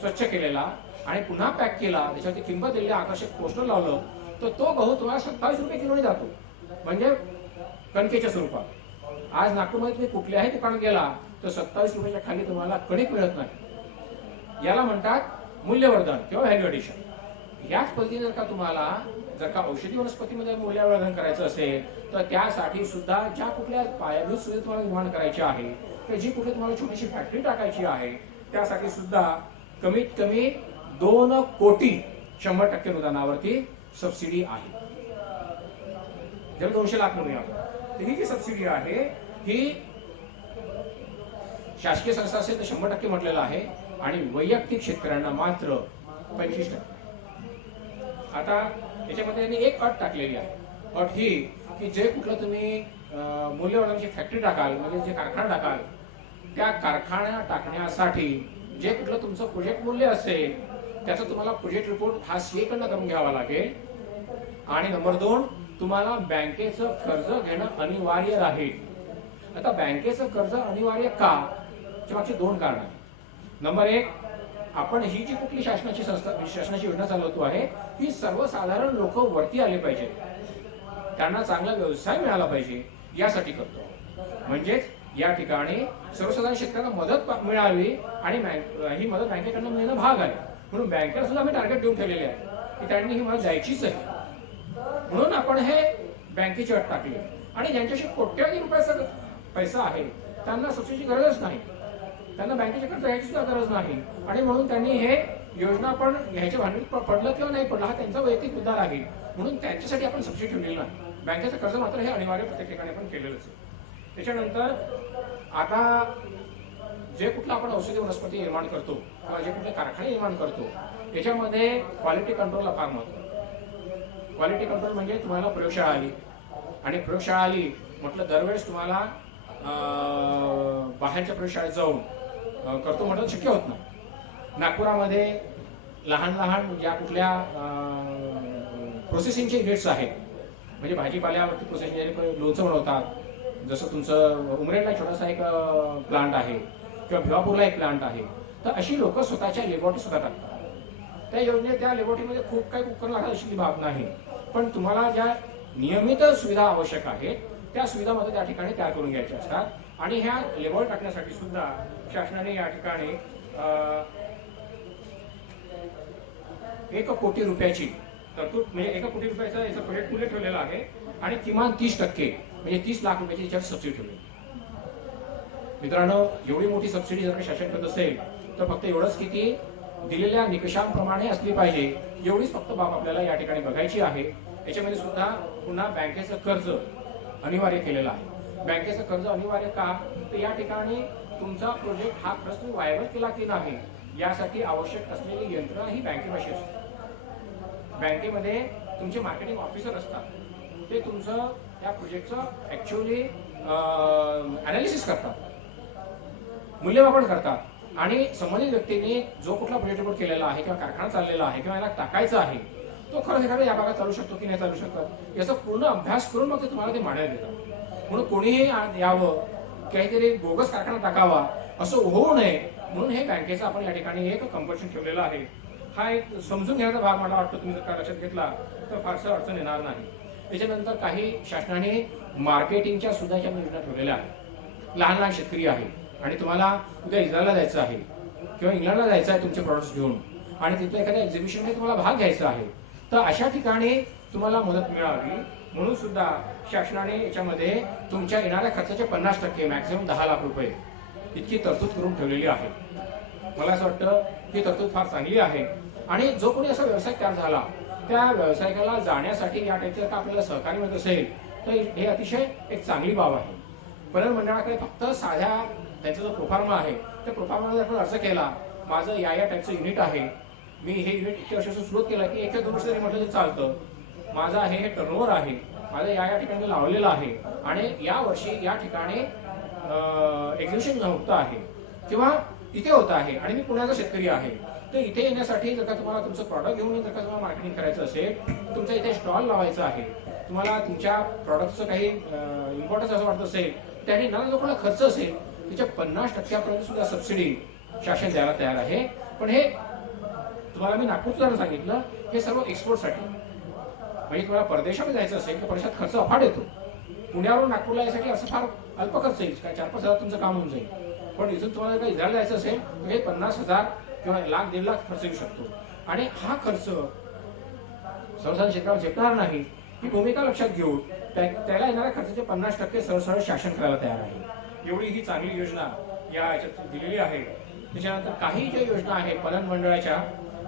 स्वच्छ केलेला आणि पुन्हा पॅक केला, त्याच्यावरती किंमत दिलेली आकर्षक पोस्टर लावलं तर तो गहू तुम्हाला 27 रुपये किलोने जातो, म्हणजे कणकेच्या स्वरूपात. आज नागपूरमध्ये तुम्ही कुठल्याही दुकानात गेला तर 27 रुपयाच्या खाली तुम्हाला कणिक मिळत नाही. याला म्हणतात मूल्यवर्धन किंवा व्हॅल्यू ॲडिशन. याच पद्धतीने जर का औषधी वनस्पतीमध्ये मूल्यवर्धन करायचं असेल तर त्यासाठी सुद्धा ज्या कुठल्या पायाभूत सुविधा तुम्हाला निर्माण करायच्या आहे किंवा जी कुठे तुम्हाला छोटीशी फॅक्टरी टाकायची आहे त्यासाठी सुद्धा कमीत कमी 2 कोटी 100% अनुदानावरती सबसिडी आहे. जर 200 लाख म्हणूया तर ही जी सबसिडी आहे ही शासकीय संस्था असेल तर 100% म्हटलेलं आहे आणि वैयक्तिक शेतकऱ्यांना मात्र 25%. आता याच्यामध्ये त्यांनी एक अट टाकलेली आहे. अट ही की जे कुठलं तुम्ही मूल्यवर्धनाची फॅक्टरी टाकाल, म्हणजे जे कारखाना टाकाल, त्या कारखाना टाकण्यासाठी जे कुठलं तुमचं प्रोजेक्ट मूल्य असेल त्याचा तुम्हाला प्रोजेक्ट रिपोर्ट हा सीए कडनं करून घ्यावा लागेल. आणि नंबर 2, तुम्हाला बँकेचं कर्ज घेणं अनिवार्य राहील. आता बँकेचं कर्ज अनिवार्य का? मागची 2 कारण आहेत. नंबर 1, आपण ही जी कुठली शासनाची योजना चालवतो आहे ही सर्वसाधारण लोक वरती आले पाहिजे, त्यांना चांगला व्यवसाय मिळाला पाहिजे यासाठी करतो. म्हणजेच या ठिकाणी सर्वसाधारण शेतकऱ्यांना मदत मिळावी आणि ही मदत बँकेकडनं मिळणं भाग आहे. म्हणून बँकेला सुद्धा आम्ही टार्गेट देऊन ठेवलेले आहे की त्यांनी ही मदत द्यायचीच आहे. म्हणून आपण हे बँकेची अट टाकली. आणि ज्यांच्याशी कोट्यावधी रुपयाचा पैसा आहे त्यांना सबसिडीची गरजच नाही, त्यांना बँकेचे कर्ज घ्यायची सुद्धा गरज नाही. आणि म्हणून त्यांनी हे योजना पण घ्यायच्या भानगडीत पडलं किंवा नाही पडलं हा त्यांचा वैयक्तिक मुद्दा राहील. म्हणून त्यांच्यासाठी आपण सबसिडी ठेवलेली नाही. बँकेचं कर्ज मात्र हे अनिवार्य प्रत्येक ठिकाणी आपण केलेलंच आहे. त्याच्यानंतर आता जे कुठलं आपण औषधी वनस्पती निर्माण करतो किंवा जे कुठले कारखाने निर्माण करतो याच्यामध्ये क्वालिटी कंट्रोलला फार महत्त्व. क्वालिटी कंट्रोल म्हणजे तुम्हाला प्रयोगशाळा आली आणि प्रयोगशाळा आली म्हटलं दरवेळेस तुम्हाला बाहेरच्या प्रयोगशाळेत जाऊन करतो म्हटलं शक्य होत नाही. नागपुरामध्ये लहान ज्या कुठल्या प्रोसेसिंगचे युनिट्स आहेत, म्हणजे भाजीपाल्यावरती प्रोसेसिंग लोणचं बनवतात, जसं तुमचं उमरेडला छोटासा एक प्लांट आहे किंवा भिवापूरला एक प्लांट आहे, तर अशी लोक स्वतःच्या लेबॉरेटरी सुद्धा टाकतात. त्या योजनेत त्या लेबॉरेटरीमध्ये खूप काही उपकरण लागतात अशी बाब नाही, पण तुम्हाला ज्या नियमित सुविधा आवश्यक आहेत त्या सुविधा मध्ये त्या ठिकाणी तयार करून घ्यायच्या असतात. आणि ह्या लेबॉरेटरी टाकण्यासाठी सुद्धा शासनाने या ठिकाणी 1 कोटी रुपयाची तरतूद, म्हणजे 1 कोटी रुपयाचा याचा प्रोजेक्ट मूल्य ठेवलेला आहे आणि किमान 30% म्हणजे 30 लाख रुपयाची याच्यावर सबसिडी ठेवली. मित्रांनो, एवढी मोठी सबसिडी जर शासन करत असेल तर फक्त एवढंच की ती दिलेल्या निकषांप्रमाणे असली पाहिजे, एवढीच फक्त बाब आपल्याला या ठिकाणी बघायची आहे. याच्यामध्ये सुद्धा पुन्हा बँकेचं कर्ज अनिवार्य केलेलं आहे. बँकेचं कर्ज अनिवार्य का? तर या ठिकाणी तुमचा प्रोजेक्ट हा खरंच तुम्ही वायबल केला की नाही यासाठी आवश्यक असलेली यंत्रणा ही बँकेपाशी असते. बँकेमध्ये तुमचे मार्केटिंग ऑफिसर असतात, ते तुमचं त्या प्रोजेक्टचं ऍक्च्युअली अनालिसिस करतात, मूल्यमापन करतात आणि संबंधित व्यक्तीने जो कुठला प्रोजेक्ट रिपोर्ट केलेला आहे किंवा कारखाना चाललेला आहे किंवा याला टाकायचा आहे तो खरंच एखादा या भागात चालू शकतो की नाही चालू शकतो याचा पूर्ण अभ्यास करून मग ते तुम्हाला ते मांडायला देतात. म्हणून कोणीही यावं काहीतरी बोगस कारखाना टाकावा असं होऊ नये म्हणून हे बँकेचं आपण या ठिकाणी एक कंपल्शन ठेवलेलं आहे. हा एक समजून घेण्याचा भाग मला वाटतं, तुम्ही जर का लक्षात घेतला तर फारसं अडचण येणार नाही. त्याच्यानंतर काही शासनाने मार्केटिंगच्या सुद्धा योजना ठेवलेल्या आहेत. लहान शेतकरी आहे आणि तुम्हाला उद्या इस्रायलला जायचं आहे किंवा इंग्लंडला जायचं आहे तुमचे प्रॉडक्ट्स घेऊन आणि तिथल्या एखाद्या एक्झिबिशनमध्ये तुम्हाला भाग घ्यायचा आहे, तर अशा ठिकाणी तुम्हाला मदत मिळावी म्हणून सुद्धा शासनाने याच्यामध्ये तुमच्या येणाऱ्या खर्चाचे 50% मॅक्सिमम 10 लाख रुपये इतकी तरतूद करून ठेवलेली आहे. मला असं वाटतं ही तरतूद फार चांगली आहे आणि जो कोणी असा व्यवसाय तयार झाला त्या व्यावसायिकाला जाण्यासाठी या टाईपचं का आपल्याला सहकार्य मिळत असेल तर हे अतिशय एक चांगली बाब आहे. पणन मंडळाकडे फक्त साध्या त्यांचा जो प्रोफार्मा आहे त्या प्रोफार्मामध्ये आपण अर्ज केला, माझं या टाईपचं युनिट आहे, मी हे युनिट इतक्या वर्षापासून सुरू केलं की 1 ते 2 वर्ष जरी म्हटलं तरी चालतं, माझा हे टर्नओव्हर आहे, माझं या ठिकाणी लावलेलं आहे आणि या वर्षी या ठिकाणी एक्झिबिशन होतं आहे किंवा इथे होतं आहे आणि मी पुण्याचा शेतकरी आहे, तर इथे येण्यासाठी जर का तुम्हाला तुमचं प्रॉडक्ट घेऊन जर का तुम्हाला मार्केटिंग करायचं असेल, तुमचा इथे स्टॉल लावायचा आहे, तुम्हाला तुमच्या प्रॉडक्टचं काही इम्पॉर्टन्स असं वाटत असेल, त्याने ना जो कोणा खर्च असेल त्याच्या 50% सुद्धा सबसिडी शासन द्यायला तयार आहे. पण हे तुम्हाला मी नागपूरचं सांगितलं, हे सर्व एक्सपोर्टसाठी. म्हणजे तुम्हाला परदेशामध्ये जायचं असेल तर परदेशात खर्च अफाट येतो. पुण्यावरून नागपूरला यायसाठी असं फार अल्प खर्च येईल, काय 4-5 हजार तुमचं काम होऊन जाईल. पण इथून तुम्हाला जर इस्रायलला जायचं असेल तर हे 50,000 किंवा 1,00,000-1.5 लाख खर्च येऊ शकतो. आणि हा खर्च सर्वसाधारण क्षेत्रावर झेपणार नाही ही भूमिका लक्षात घेऊन त्याला येणाऱ्या खर्चाचे 50% सरळ शासन करायला तयार आहे. एवढी ही चांगली योजना या याच्यात दिलेली आहे. त्याच्यानंतर काही ज्या योजना आहेत पणन मंडळाच्या,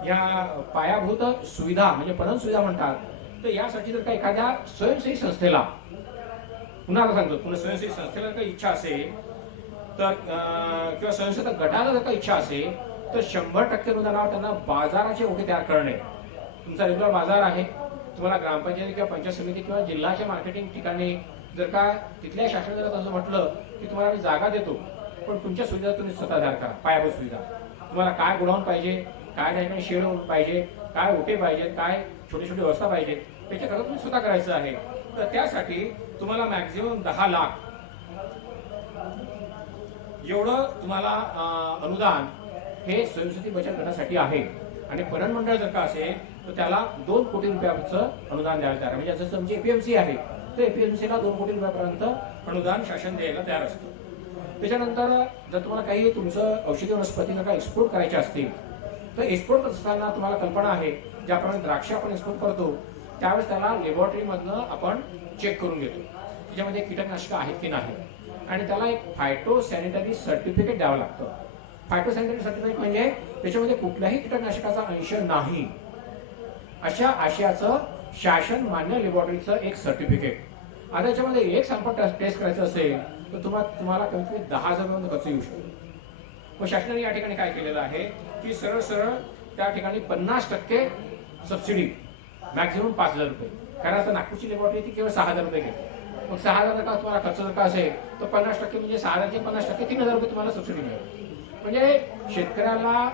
या पायाभूत सुविधा म्हणजे पणन सुविधा म्हणतात, तर यासाठी जर का एखाद्या स्वयंसेवी संस्थेला, पुन्हा सांगतो, पुन्हा स्वयंसेवी संस्थेला काही इच्छा असेल तर किंवा स्वयंसेवी गटाला जर का इच्छा असेल तर 100% अनुदानावर त्यांना बाजाराचे ओटे तयार करणे. तुमचा रेग्युलर बाजार आहे, तुम्हाला ग्रामपंचायत किंवा पंचायत समिती किंवा जिल्ह्याच्या मार्केटिंग ठिकाणी जर का तिथल्या शासनाने असं म्हटलं की तुम्हाला मी जागा देतो, पण तुमच्या सुविधा तुम्ही स्वतः तयार करा. पायाभूत सुविधा, तुम्हाला काय गोडाऊन पाहिजे, काय ठिकाणी शेड पाहिजे, काय ओटे पाहिजे, काय छोटी छोटी व्यवस्था पाहिजे, त्याच्याकरता तुम्ही स्वतः करायचं आहे. तर त्यासाठी तुम्हाला मॅक्झिमम 10 लाख एवढं तुम्हाला अनुदान हे स्वयंस्थिती बचत गटासाठी आहे. आणि पणन मंडळ जर का असेल तर त्याला 2 कोटी रुपयाचं अनुदान द्यायला तयार आहे. म्हणजे जसं तुमची एपीएमसी आहे तर एपीएमसीला 2 कोटी रुपयापर्यंत अनुदान शासन द्यायला तयार असतं. त्याच्यानंतर जर तुम्हाला काही तुमचं औषधी वनस्पती जर का एक्सपोर्ट करायचे असतील तर एक्सपोर्ट करत असताना तुम्हाला कल्पना आहे, ज्याप्रमाणे द्राक्ष आपण एक्सपोर्ट करतो त्यावेळेस त्याला लॅबोरेटरीमधनं आपण चेक करून घेतो त्याच्यामध्ये कीटकनाशक आहेत की नाही, आणि त्याला एक फायटो सॅनिटरी सर्टिफिकेट द्यावं लागतं. फायटो सॅनिटरी सर्टिफिकेट म्हणजे त्याच्यामध्ये कुठल्याही कीटकनाशकाचा अंश नाही अशा आशयाचं शासन मान्य लॅबोरेटरीचं एक सर्टिफिकेट. आता याच्यामध्ये एक सॅम्पल टेस्ट करायचं असेल तर तुम्हाला कमीत कमी 10,000 खर्च येऊ शकतो. मग शासनाने या ठिकाणी काय केलेलं आहे की सरळ सरळ त्या ठिकाणी 50% सबसिडी मॅक्झिमम 5,000 रुपये. कारण आता नागपूरची लॅबोरेटरी ती केवळ 6,000 रुपये घेते. मग 6,000 जर का तुम्हाला खर्च जर का असेल तर 50% म्हणजे 6,000चे 50% 3,000 रुपये तुम्हाला सबसिडी मिळेल. म्हणजे शेतकऱ्याला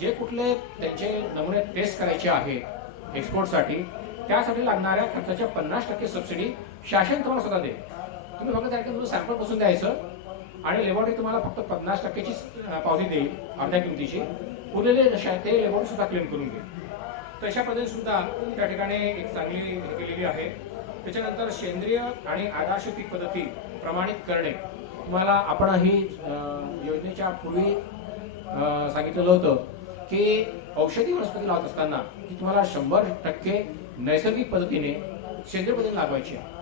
जे कुठले त्यांचे नमुने टेस्ट करायचे आहेत एक्सपोर्टसाठी त्यासाठी लागणाऱ्या खर्चाच्या 50% सबसिडी शासन तुम्हाला स्वतः देईल. तुम्ही फक्त त्या ठिकाणी सॅम्पल बसून द्यायचं आणि लॅबोरेटरी तुम्हाला फक्त 50%ची पावती देईल अर्ध्या किमतीची. उरलेले ते लॅबोरेटरी सुद्धा क्लेम करून घेईल. तशा पद्धतीने सुद्धा त्या ठिकाणी एक चांगली केलेली आहे. त्याच्यानंतर सेंद्रिय आणि आदर्श पीक पद्धती प्रमाणित करणे. तुम्हाला आपण ही योजनेच्या पूर्वी सांगितलेलं होतं की औषधी वनस्पती लावत असताना ती तुम्हाला 100% नैसर्गिक पद्धतीने सेंद्रिय पद्धतीने लागवायची आहे.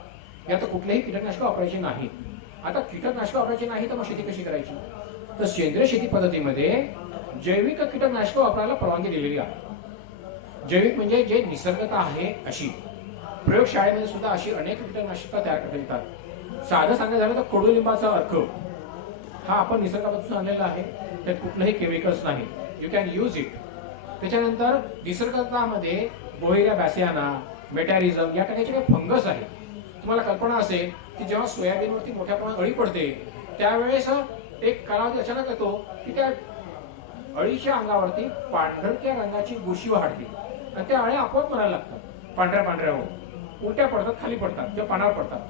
यात कुठलेही कीटकनाशक वापरायचे नाही. आता कीटकनाशक वापरायचे नाही तर मग शेती कशी करायची, तर सेंद्रिय शेती पद्धतीमध्ये जैविक कीटकनाशक वापरायला परवानगी दिलेली आहे. जैविक म्हणजे जे निसर्गता आहे अशी. प्रयोगशाळेमध्ये सुद्धा अशी अनेक कीटकनाशक तयार करता येतात. साधं सांगायचं झालं तर कडुलिंबाचा अर्क हा आपण निसर्गापासून आणलेला आहे, त्यात कुठलंही केमिकल्स नाही, यू कॅन यूज इट. त्याच्यानंतर निसर्गतामध्ये बोहेरिया बॅसियाना, मेटॅरिझम या टाकायचे काही फंगस आहे. तुम्हाला कल्पना असेल की जेव्हा सोयाबीनवरती मोठ्या प्रमाणात अळी पडते त्यावेळेस एक कालावधी अचानक येतो की त्या अळीच्या अंगावरती पांढरक्या रंगाची बुरशी वाढते आणि त्या अळ्या आपोआप मरायला लागतात. पांढऱ्या पांढऱ्या होऊन उलट्या पडतात, खाली पडतात किंवा पानावर पडतात,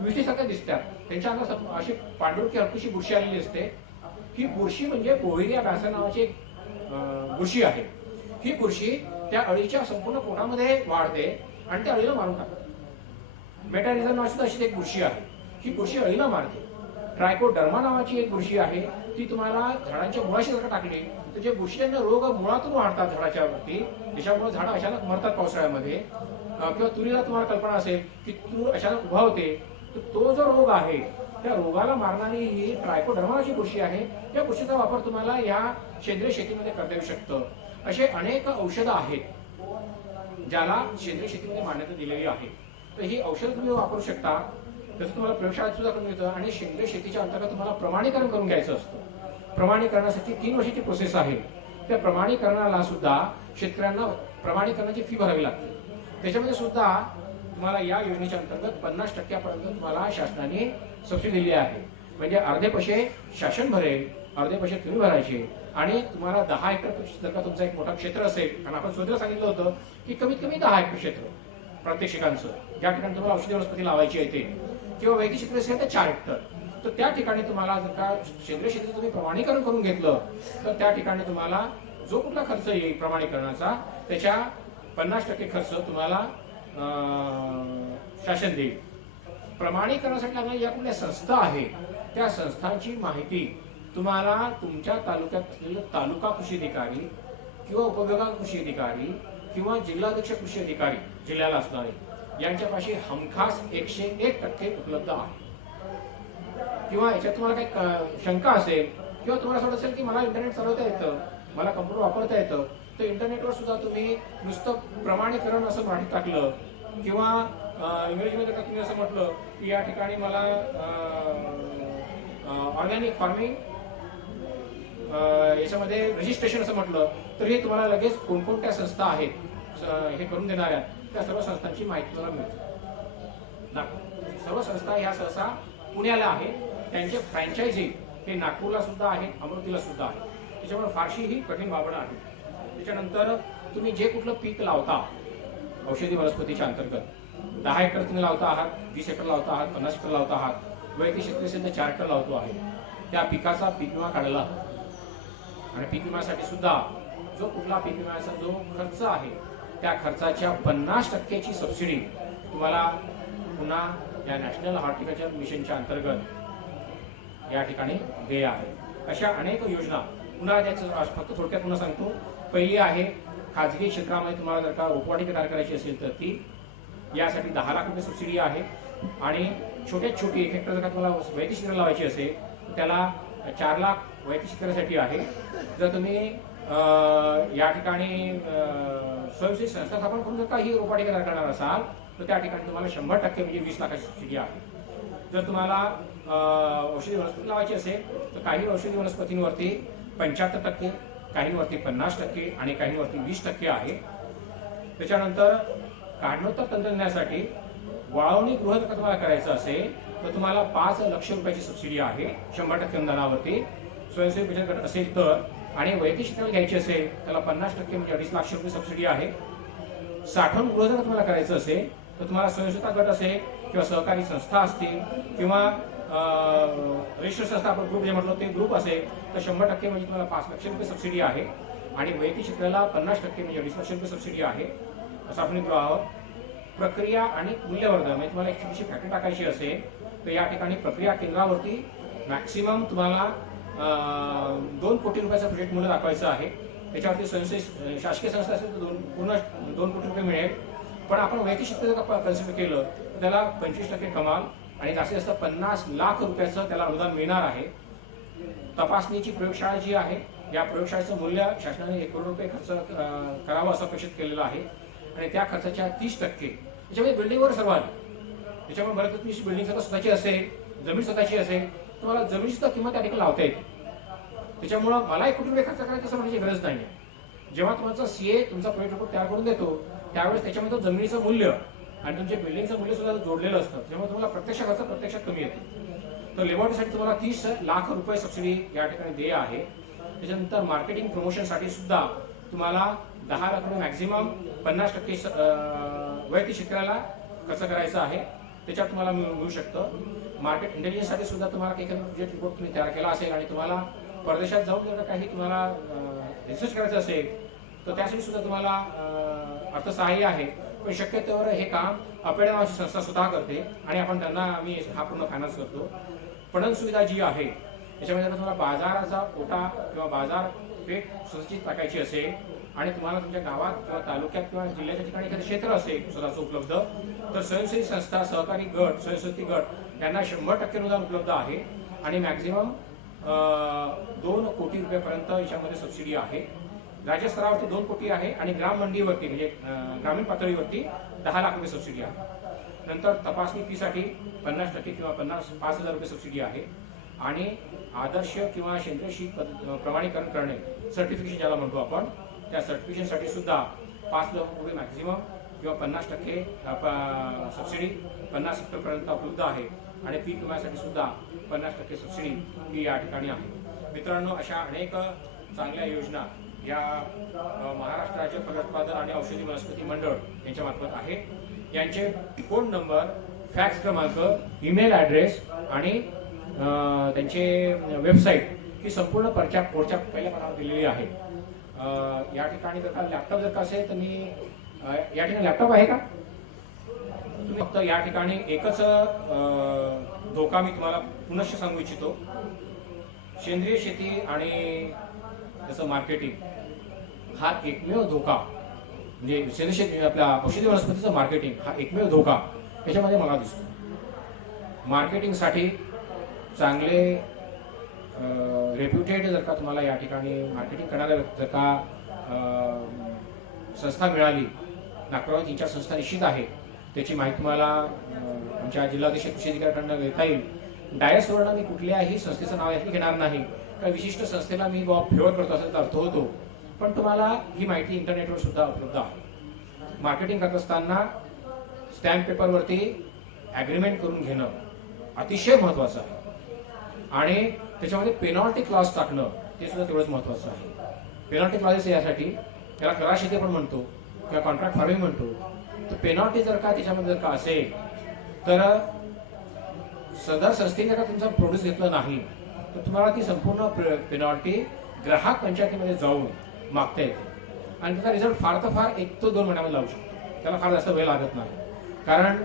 विष्ठीसारख्या दिसतात. त्यांच्या अंगात अशी पांढरकी हलकीशी बुरशी आलेली असते. ही बुरशी म्हणजे बोहेरिया बॅसिया नावाची एक बुरशी आहे. ही बुरशी त्या अळीच्या संपूर्ण पोटामध्ये वाढते आणि त्या अळीला मारून टाकते. मेटॅरिझम नावाची अशी एक बुरशी आहे. ही बुरशी अळीला मारते. ट्रायकोडर्मा नावाची एक बुरशी आहे, ती तुम्हाला झाडांच्या मुळाशी जर का टाकली तर जे बुरशीजन्य रोग मुळातून वाढतात झाडाच्या वरती, त्याच्यामुळे झाडं अचानक मरतात पावसाळ्यामध्ये. किंवा तुरीला तुम्हाला कल्पना असेल की तूर अचानक उभा होते, तर तो जो रोग आहे त्या रोगाला मारणारी ही ट्रायकोडर्माची बुरशी आहे. त्या बुरशीचा वापर तुम्हाला या सेंद्रिय शेतीमध्ये करता येऊ शकतं. असे अनेक औषधं आहेत ज्याला सेंद्रिय शेतीमध्ये मान्यता दिलेली आहे. तर ही औषधं तुम्ही वापरू शकता. तसं तुम्हाला प्रयोगशाळेत सुद्धा करून घ्यायचं आणि सेंद्रिय शेतीच्या अंतर्गत तुम्हाला प्रमाणीकरण करून घ्यायचं असतं. प्रमाणीकरणासाठी 3 वर्षाची प्रोसेस आहे. त्या प्रमाणीकरणाला सुद्धा शेतकऱ्यांना प्रमाणीकरणाची फी भरावी लागते. त्याच्यामध्ये सुद्धा तुम्हाला या योजनेच्या अंतर्गत 50% तुम्हाला शासनाने सबसिडी दिली आहे. म्हणजे अर्धे पैसे शासन भरेल, अर्धे पैसे तुम्ही भरायचे. आणि तुम्हाला 10 हेक्टर जर का तुमचं एक मोठा क्षेत्र असेल, कारण आपण सुरुवातीला सांगितलं होतं की कमीत कमी 10 हेक्टर क्षेत्र प्रात्यक्षिकांचं, ज्या ठिकाणी तुम्हाला औषधी वनस्पती लावायची आहे ते, किंवा वैदिक क्षेत्र असेल तर 4 हेक्टर, तर त्या ठिकाणी तुम्हाला जर का सेंद्रिय शेतीचं तुम्ही प्रमाणीकरण करून घेतलं तर त्या ठिकाणी तुम्हाला जो कुठला खर्च येईल प्रमाणीकरणाचा त्याच्या 50% खर्च तुम्हाला शासन देईल. प्रमाणीकरणासाठी लागणाऱ्या ज्या कुठल्या संस्था आहेत त्या संस्थांची माहिती तुम्हाला तुमच्या तालुक्यात असलेले तालुका कृषी अधिकारी किंवा उपविभाग कृषी अधिकारी किंवा जिल्हाध्यक्ष कृषी अधिकारी जिल्ह्याला असणारे यांच्यापाशी हमखास 101% उपलब्ध आहे. किंवा याच्यात तुम्हाला काही शंका असेल किंवा तुम्हाला असं असेल की मला इंटरनेट चालवता येतं, मला कम्प्युटर वापरता येतं, तर इंटरनेटवर सुद्धा तुम्ही नुसतं प्रमाणीकरण असं मराठीत टाकलं किंवा इंग्रजीमध्ये तुम्ही असं म्हटलं की या ठिकाणी मला ऑर्गॅनिक फार्मिंग याच्यामध्ये रजिस्ट्रेशन असं म्हटलं तर हे तुम्हाला लगेच कोणकोणत्या संस्था आहेत हे करून देणाऱ्या त्या सर्व संस्थांची माहिती तुम्हाला मिळते. सर्व संस्था ह्या सहसा पुण्याला आहेत. त्यांचे फ्रँचायझी हे नागपूरला सुद्धा आहेत, अमरावतीला सुद्धा आहे. त्याच्यामुळे फारशी ही कठीण बाबड आहे. त्याच्यानंतर तुम्ही जे कुठलं पीक लावता औषधी वनस्पतीच्या अंतर्गत 10 हेक्टर तुम्ही लावता आहात, 20 हेक्टर लावता आहात, 50 हेक्टर लावता आहात, वैयक्तिक शेतकरी असेल तर 4 हेक्टर लावतो आहे, त्या पिकाचा पीक विमा काढला आणि पीक विम्यासाठी सुद्धा जो कुठला पीक विम्याचा जो खर्च आहे त्या खर्चाच्या 50%ची सबसिडी तुम्हाला पुन्हा या नॅशनल हॉर्टिकल्चर मिशनच्या अंतर्गत या ठिकाणी देय आहे. अशा अनेक योजना पुन्हा त्याचं फक्त थोडक्यात पुन्हा सांगतो. पहिली आहे खाजगी क्षेत्रामध्ये तुम्हाला जर का रोपवाटिका तयार करायची असेल तर ती यासाठी 10 लाख रुपये सबसिडी आहे. आणि छोट्यात छोटी 1 हेक्टर जर का तुम्हाला वैयक्तिक क्षेत्र लावायची असेल तर त्याला 4 लाख वैयक्तिक क्षेत्रासाठी आहे. जर तुम्ही या ठिकाणी स्वयंसेवी संस्था स्थापन करून जर का ही रोपवाटिका तयार करणार असाल तर त्या ठिकाणी तुम्हाला 100% म्हणजे 20 लाखाची सबसिडी आहे. जर तुम्हाला औषधी वनस्पती लावायची असेल तर काही औषधी वनस्पतींवरती 75%, काहींवरती 50% आणि काहींवरती 20% आहे. त्याच्यानंतर काढणोत्तर तंत्रज्ञानासाठी वाळवणी गृह जर तुम्हाला करायचं असेल तर तुम्हाला 5 लाख रुपयाची सबसिडी आहे 100% अनुदानावरती. स्वयंसेवी बचत गट असेल तर आणि वैयक्तिक क्षेत्राला घ्यायची असेल त्याला 50% म्हणजे 2.5 लाख रुपये सबसिडी आहे. साठवण गृह जर तुम्हाला करायचं असेल तर तुम्हाला स्वयंसेवी गट असेल किंवा सहकारी संस्था असतील किंवा रजिस्टर संस्था आपण ग्रुप जे म्हटलं ते ग्रुप असेल तर 100% म्हणजे तुम्हाला 5 लाख रुपये सबसिडी आहे. आणि वैयक्तिक क्षेत्राला 50% म्हणजे 2.5 लाख रुपये सबसिडी आहे. असं आपण गृह आहोत. प्रक्रिया आणि मूल्यवर्धन म्हणजे तुम्हाला एक छोटीशी फॅक्टरी टाकायची असेल तर या ठिकाणी प्रक्रिया केंद्रावरती मॅक्सिमम तुम्हाला 2 कोटी रुपयाचं प्रोजेक्ट मूल्य दाखवायचं आहे. त्याच्यावरती स्वयंसेवी शासकीय संस्था असेल तर पूर्ण 2 कोटी रुपये मिळेल. पण आपण वैयक्तिक क्षेत्र जर कन्सिडर केलं तर त्याला 25% कमाल आणि जास्तीत जास्त 50 लाख रुपयाचं त्याला अनुदान मिळणार आहे. तपासणीची प्रयोगशाळा जी आहे या प्रयोगशाळेचं मूल्य शासनाने 1 करोड रुपये खर्च करावं असं अपेक्षित केलेलं आहे. आणि त्या खर्चाच्या 30% त्याच्यामध्ये बिल्डिंगवर सर्व आली. त्याच्यामुळे बरं तुमची बिल्डिंग जर स्वतःची असेल, जमीन स्वतःची असेल तुम्हाला जमिनीची सुद्धा किंमत त्या ठिकाणी लावता येते. त्याच्यामुळं मला 1 कोटी रुपये खर्च करायचं असं म्हणण्याची गरज नाही. जेव्हा तुमचा सीए तुमचा प्रोजेक्ट रिपोर्ट तयार करून देतो त्यावेळेस त्याच्यामध्ये जमिनीचं मूल्य आणि तुमच्या बिल्डिंगचं मूल्य सुद्धा जोडलेलं असतं. त्यामुळे तुम्हाला प्रत्यक्ष खर्च प्रत्यक्षात कमी येतो. तर लॅबोरेटरीसाठी तुम्हाला 30 लाख रुपये सबसिडी या ठिकाणी देय आहे. त्याच्यानंतर मार्केटिंग प्रमोशनसाठी सुद्धा तुम्हाला 10 लाख रुपये मॅक्झिमम 50% वैयक्तिक क्षेत्राला खर्च करायचा आहे. त्याच्यात तुम्हाला मिळू शकतं. मार्केट इंटेलिजन्ससाठी सुद्धा तुम्हाला काही प्रोजेक्ट रिपोर्ट तुम्ही तयार केला असेल आणि तुम्हाला परदेशात जाऊन जर काही तुम्हाला रिसर्च करायचं असेल तर त्यासाठी सुद्धा तुम्हाला अर्थसहाय्य आहे. पण शक्यतोवर हे काम अपेडा नावाची संस्था स्वतः करते आणि आपण त्यांना आम्ही हा पूर्ण फायनान्स करतो. पणन सुविधा जी आहे त्याच्यामध्ये जर तुम्हाला बाजाराचा कोटा किंवा बाजारपेठ सुनिश्चित टाकायची असेल आणि तुम्हाला तुमच्या गावात किंवा तालुक्यात किंवा जिल्ह्याच्या ठिकाणी एखादं क्षेत्र असेल स्वतःचं उपलब्ध, तर स्वयंसेवी संस्था, सहकारी गट, स्वयंसेवी गट यांना 100% अनुदान उपलब्ध आहे आणि मॅक्झिमम 2 कोटी रुपयापर्यंत याच्यामध्ये सबसिडी आहे. राज्यस्तरावरती 2 कोटी आहे आणि ग्राम मंडीवरती म्हणजे ग्रामीण पातळीवरती 10 लाख रुपये सबसिडी आहे. नंतर तपासणी फीसाठी 50% किंवा 5,000 रुपये सबसिडी आहे आणि आदर्श किंवा सेंद्रिय शेती प्रमाणीकरण करणे, सर्टिफिकेशन ज्याला म्हणतो आपण, त्या सर्टिफिकेशनसाठी सुद्धा 5 लाख रुपये मॅक्झिमम किंवा 50% सबसिडी 50 हेक्टरपर्यंत उपलब्ध आहे आणि पीक विम्यासाठी सुद्धा 50% सबसिडी ही या ठिकाणी आहे. मित्रांनो, अशा अनेक चांगल्या योजना या महाराष्ट्र राज्य फलोत्पादन आणि औषधी वनस्पती मंडळ यांच्या मार्फत आहेत. यांचे फोन नंबर, फॅक्स क्रमांक, ईमेल ॲड्रेस आणि त्यांचे वेबसाईट ही संपूर्ण पुढच्या पहिल्या पानावर दिलेली आहे. या ठिकाणी जर का लॅपटॉप जर का असेल तर मी या ठिकाणी लॅपटॉप आहे का? तुम्ही फक्त या ठिकाणी एकच धोका मी तुम्हाला पुनश्च सांगू इच्छितो. सेंद्रिय शेती आणि त्याचं मार्केटिंग हा एकमेव धोका, म्हणजे सेंद्रिय शेती आपल्या औषधी वनस्पतीचं मार्केटिंग हा एकमेव धोका याच्यामध्ये मला दिसतो. मार्केटिंगसाठी चांगले रेप्युटेड जर का तुम्हाला या ठिकाणी मार्केटिंग करणाऱ्या जर का संस्था मिळाली, नागपुरात 3-4 संस्था निश्चित आहेत, त्याची माहिती तुम्हाला आमच्या जिल्हाधीश कृषी अधिकाऱ्यांकडून घेता येईल. डायसवरनं मी कुठल्याही संस्थेचं नाव यातली घेणार नाही, कारण विशिष्ट संस्थेला मी फेवर करतो असेल तर अर्थ होतो, पण तुम्हाला ही माहिती इंटरनेटवर सुद्धा उपलब्ध आहे. मार्केटिंग करत असताना स्टॅम्प पेपरवरती ॲग्रीमेंट करून घेणं अतिशय महत्त्वाचं आहे आणि त्याच्यामध्ये पेनॉल्टी क्लॉज टाकणं ते सुद्धा तेवढंच महत्त्वाचं आहे. पेनॉल्टी क्लॉजेस यासाठी, त्याला करा शेती पण म्हणतो किंवा कॉन्ट्रॅक्ट फार्मिंग म्हणतो, तर पेनॉल्टी जर का त्याच्यामध्ये जर का असेल तर सदर संस्थेने जर का तुमचा प्रोड्यूस घेतलं नाही तर तुम्हाला ती संपूर्ण पेनॉल्टी ग्राहक पंचायतीमध्ये जाऊन मागता येते आणि त्याचा रिझल्ट फार तर फार 1 ते 2 महिन्यामध्ये लावू शकतो. त्याला फार जास्त वेळ लागत नाही, कारण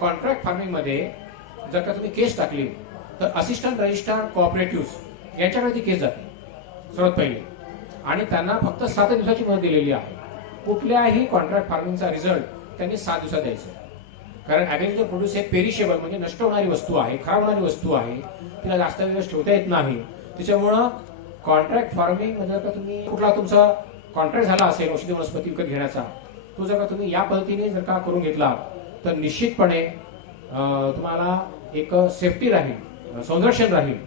कॉन्ट्रॅक्ट फार्मिंगमध्ये जर का तुम्ही केस टाकली तर असिस्टंट रजिस्ट्रार कोऑपरेटिव्ह यांच्याकडे ती केस जाते सर्वात पहिले आणि त्यांना फक्त 7 दिवसाची मुदत दिलेली आहे. कुठल्याही कॉन्ट्रॅक्ट फार्मिंगचा रिझल्ट त्यांनी 7 दिवसात द्यायचा, कारण ॲग्रिकल्चर प्रोड्यूस हे पेरिशेबल म्हणजे नष्ट होणारी वस्तू आहे, खराब होणारी वस्तू आहे, तिला जास्त दिवस ठेवता येत नाही. त्याच्यामुळं कॉन्ट्रॅक्ट फार्मिंग म्हणजे का तुम्ही कुठला तुमचा कॉन्ट्रॅक्ट झाला असेल औषधी वनस्पती विकत घेण्याचा, तो जर का तुम्ही या पद्धतीने जर का करून घेतला तर निश्चितपणे तुम्हाला एक सेफ्टी राहील, संरक्षण राहील